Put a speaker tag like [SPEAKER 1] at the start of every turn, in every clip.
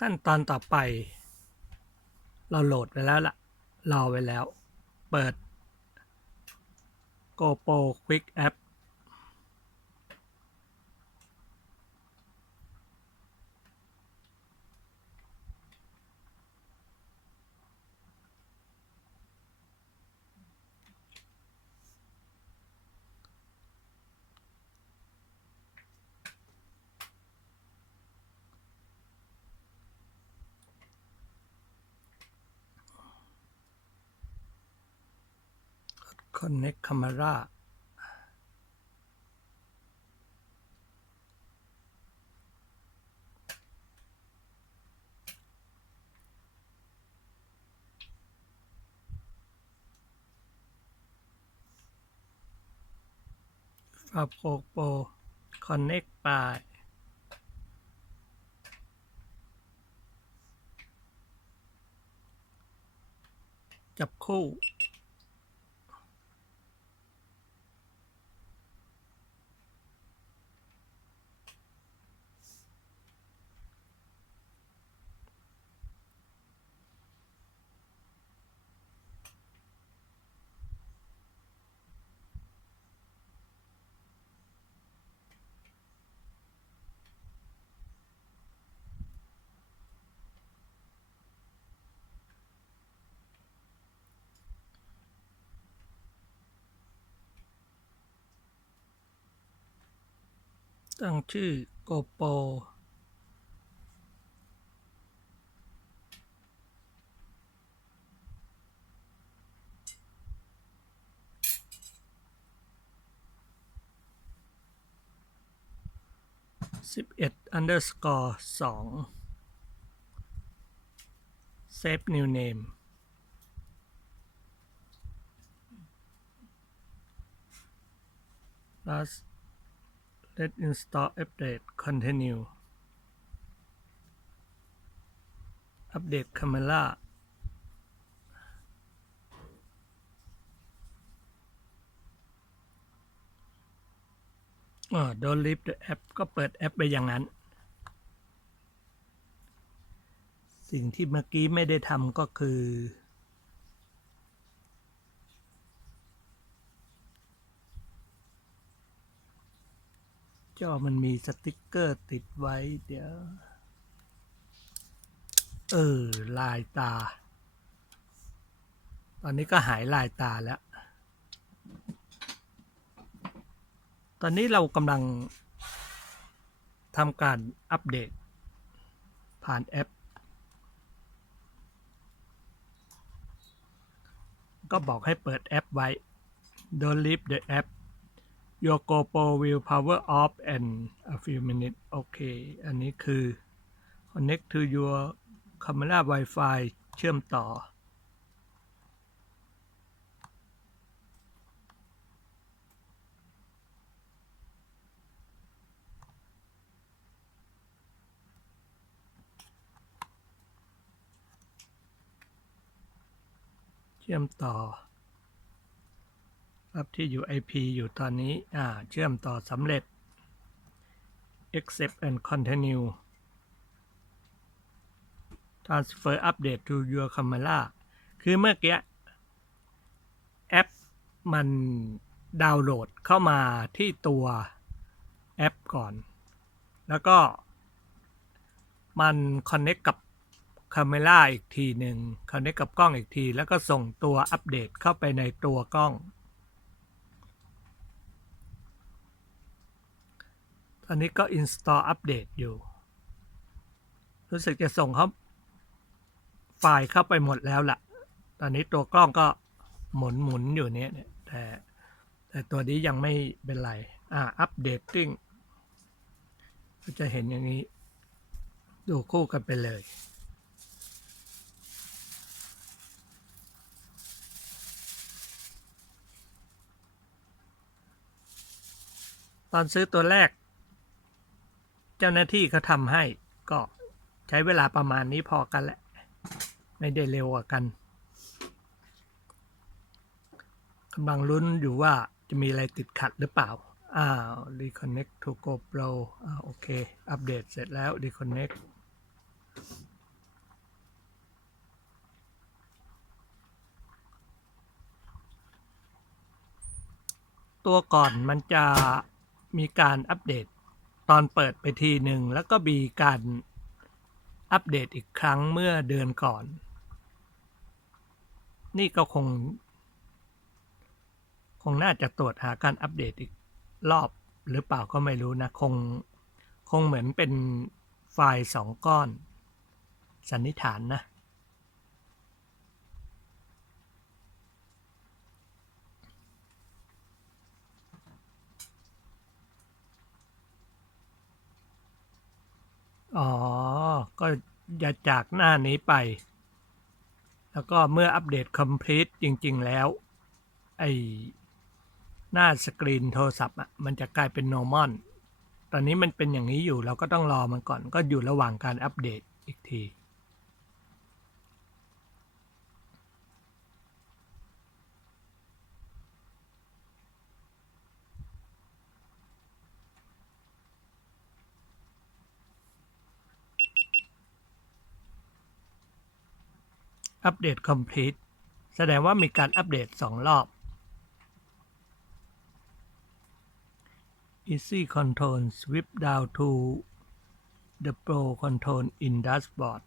[SPEAKER 1] ขั้นตอนต่อไป เราโหลดไปแล้วล่ะรอไว้แล้ว เปิด GoPro Quick App คอนเน็กคามาร่าฟาโปโปคอนเน็กไปจับคู่ ตั้งชื่อโกโปสิบเอ็ด underscore สอง save new name last let install update continue อัปเดต camera อ่า don't leave the app ก็เปิดแอปไปอย่างนั้น สิ่งที่เมื่อกี้ไม่ได้ทำก็คือ จอมันมีสติกเกอร์ติดไว้เดี๋ยว เออ ลายตา ตอนนี้ก็หายลายตาแล้ว ตอนนี้เรากำลังทำการอัปเดต ผ่านแอป ก็บอกให้เปิดแอปไว้ Don't leave the app Your GoPro will power off in a few minutes โอเค อันนี้คือ connect to your camera Wi-Fi เชื่อมต่อ เชื่อมต่อ รับที่อยู่ IP อยู่ตอนนี้อ่าเชื่อมต่อสำเร็จ accept and continue transfer update to your camera คือเมื่อกี้แอปมันดาวน์โหลดเข้ามาที่ตัวแอปก่อน แล้วก็ มัน connect กับคาเมล่าอีกทีหนึ่งคอนเนคกับกล้องอีกที แล้วก็ส่งตัวอัปเดตเข้าไปในตัวกล้อง ตอนนี้ก็ install อัปเดตอยู่ รู้สึกจะส่งเขาไฟล์เข้าไปหมดแล้วล่ะ ตอนนี้ตัวกล้องก็หมุนหมุนอยู่เนี้ยเนี่ยแต่แต่ตัวนี้ยังไม่เป็นไร อ่า อัปเดตติ้งก็จะเห็นอย่างนี้ ดูคู่กันไปเลย ตอนซื้อตัวแรก เจ้าหน้าที่เขาทำให้ก็ใช้เวลาประมาณนี้พอกันแหละ ไม่ได้เร็วกันกำลังลุ้นอยู่ว่าจะมีอะไรติดขัดหรือเปล่า อ้าว reconnect to GoPro อ้าวโอเค อัปเดตเสร็จแล้ว reconnect ตัวก่อนมันจะมีการอัปเดต ตอนเปิดไปทีหนึ่งแล้วก็มีการอัปเดตอีกครั้งเมื่อเดือนก่อน นี่ก็คง คงน่าจะตรวจหาการอัปเดตอีกรอบหรือเปล่าก็ไม่รู้นะ คงคงเหมือนเป็นไฟล์สองก้อน สันนิษฐานนะ อ๋อ ก็อย่าจากหน้านี้ไป แล้วก็เมื่ออัปเดต complete จริง ๆ แล้ว ไอหน้าสกรีนโทรศัพท์อะมันจะกลายเป็น normal ตอนนี้มันเป็นอย่างนี้อยู่เราก็ต้องรอมันก่อนก็อยู่ระหว่างการอัปเดตอีกที อัปเดต complete แสดงว่ามีการอัปเดต 2 รอบ Easy Control Sweep down to the Pro Control in Dashboard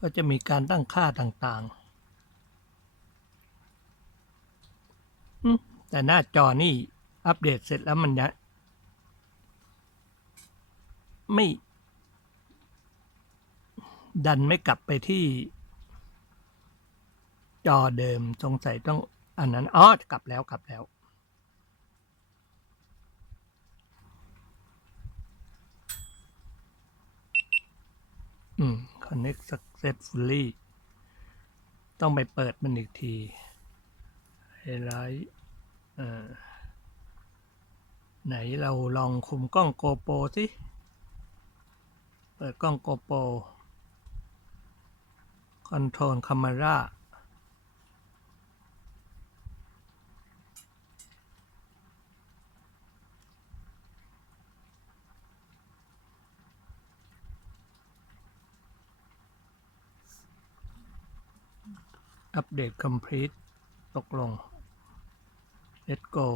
[SPEAKER 1] ก็จะมีการตั้งค่าต่างๆ แต่หน้าจอนี่อัปเดตเสร็จแล้วมันยังไม่ ดันไม่กลับไปที่ จอเดิมสงสัยต้องอันนั้นอ๋อกลับแล้วกลับแล้วอืม connect successfully ต้องไปเปิดมันอีกที highlight ไหนเราลองคุมกล้องโกโปรสิ เปิดกล้องโกโปร control camera อัปเดต complete ตกลง let's go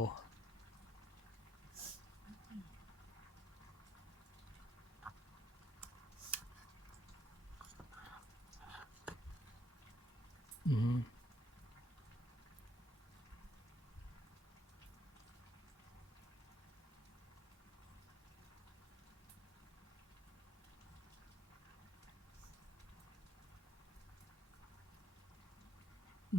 [SPEAKER 1] อืม อ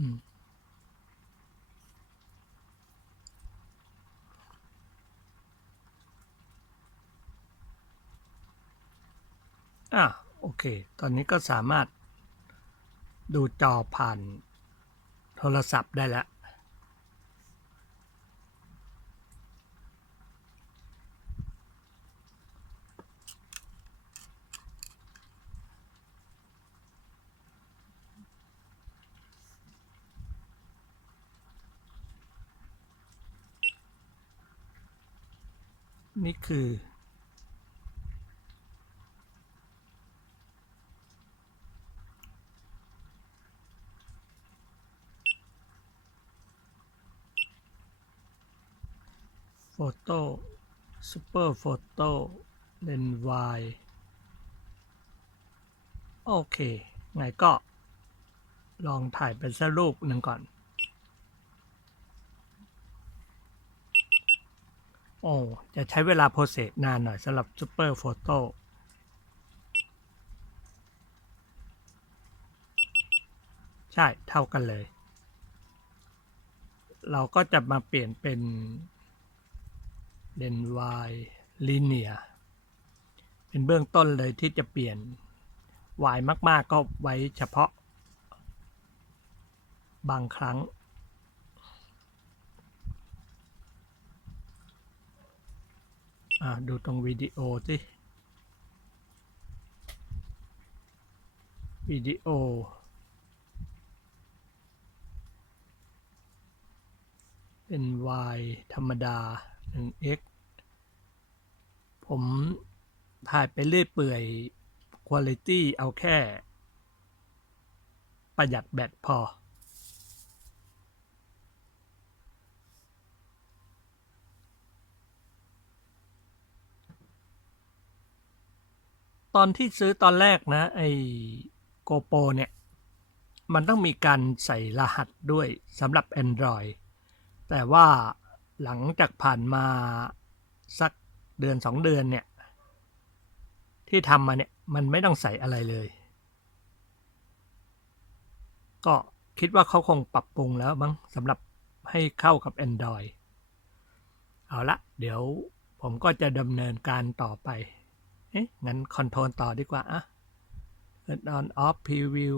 [SPEAKER 1] ะโอเค ตอนนี้ก็สามารถดูจอผ่านโทรศัพท์ได้แล้ว นี่คือ โฟโต้ซูเปอร์โฟโต้เลนส์วายโอเค ไงก็ลองถ่ายเป็นสักรูปหนึ่งก่อน โอ้จะใช้เวลาโปรเซสนานหน่อยสำหรับซูเปอร์โฟโต้ใช่เท่ากันเลย เราก็จะมาเปลี่ยนเป็นเลนวายลิเนียเป็นเบื้องต้นเลยที่จะเปลี่ยนวายมาก ๆ ก็ไว้เฉพาะบางครั้ง่าดูตรงวิดีโอสิวิดีโอ เป็น y ธรรมดา 1x ผมถ่ายไปเรื่อยเปื่อยคุณภาพเอาแค่ ประหยัดแบตพอ ตอนที่ซื้อตอนแรกนะไอ้โกโปเนี่ย มันต้องมีการใส่รหัสด้วยสำหรับ Android แต่ว่าหลังจากผ่านมาสักเดือนสองเดือนเนี่ย ที่ทำมาเนี่ย มันไม่ต้องใส่อะไรเลย ก็คิดว่าเขาคงปรับปรุงแล้วบ้งสำหรับให้เข้ากับ Android เอาละ เดี๋ยวผมก็จะดำเนินการต่อไป เอ๊ะ งั้นคอนโทรลต่อดีกว่าอะ Turn on off preview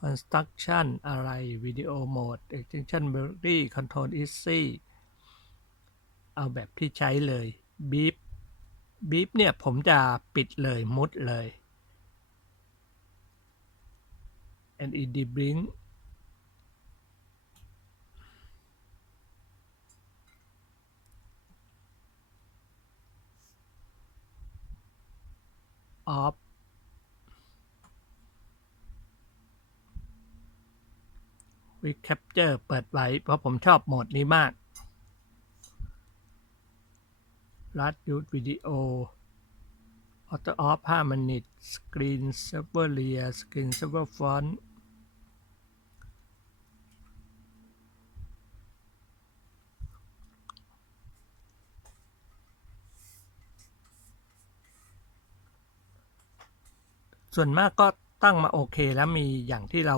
[SPEAKER 1] construction อะไร video mode extension memory control easy เอาแบบที่ใช้เลย beep beep เนี่ย ผมจะปิดเลยมุดเลย LED blink ออฟวิดแคปเจอร์เปิดไว้ เพราะผมชอบโหมดนี้มากรัดยูดวิดีโอออโต้ออฟผ้ามินิทสกรีนเซิร์ฟเวอร์เลียสกรีนเซิร์ฟเวอร์ฟอนต์ ส่วนมากก็ตั้งมาโอเคแล้วมีอย่างที่เรา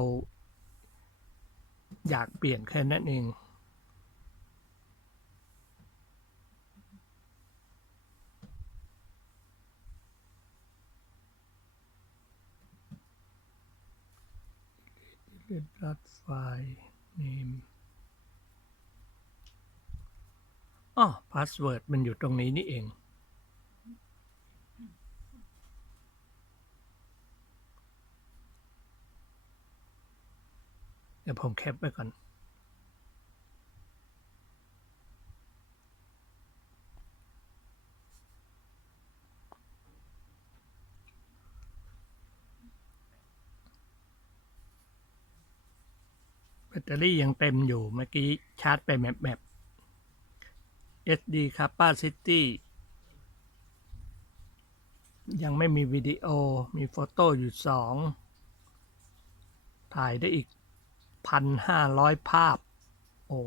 [SPEAKER 1] อยากเปลี่ยนแค่นั้นเองเล่นรัดไฟล์ name อ๋อ password มันอยู่ตรงนี้นี่เอง ดี๋ยวผมแคปไว้ก่อน แบตเตอรี่ยังเต็มอยู่เมื่อกี้ชาร์จไปแมปแมป SD capacity ยังไม่มีวิดีโอมีโฟโต้อยู่สองถ่ายได้อีก พันห้าร้อยภาพ โอ้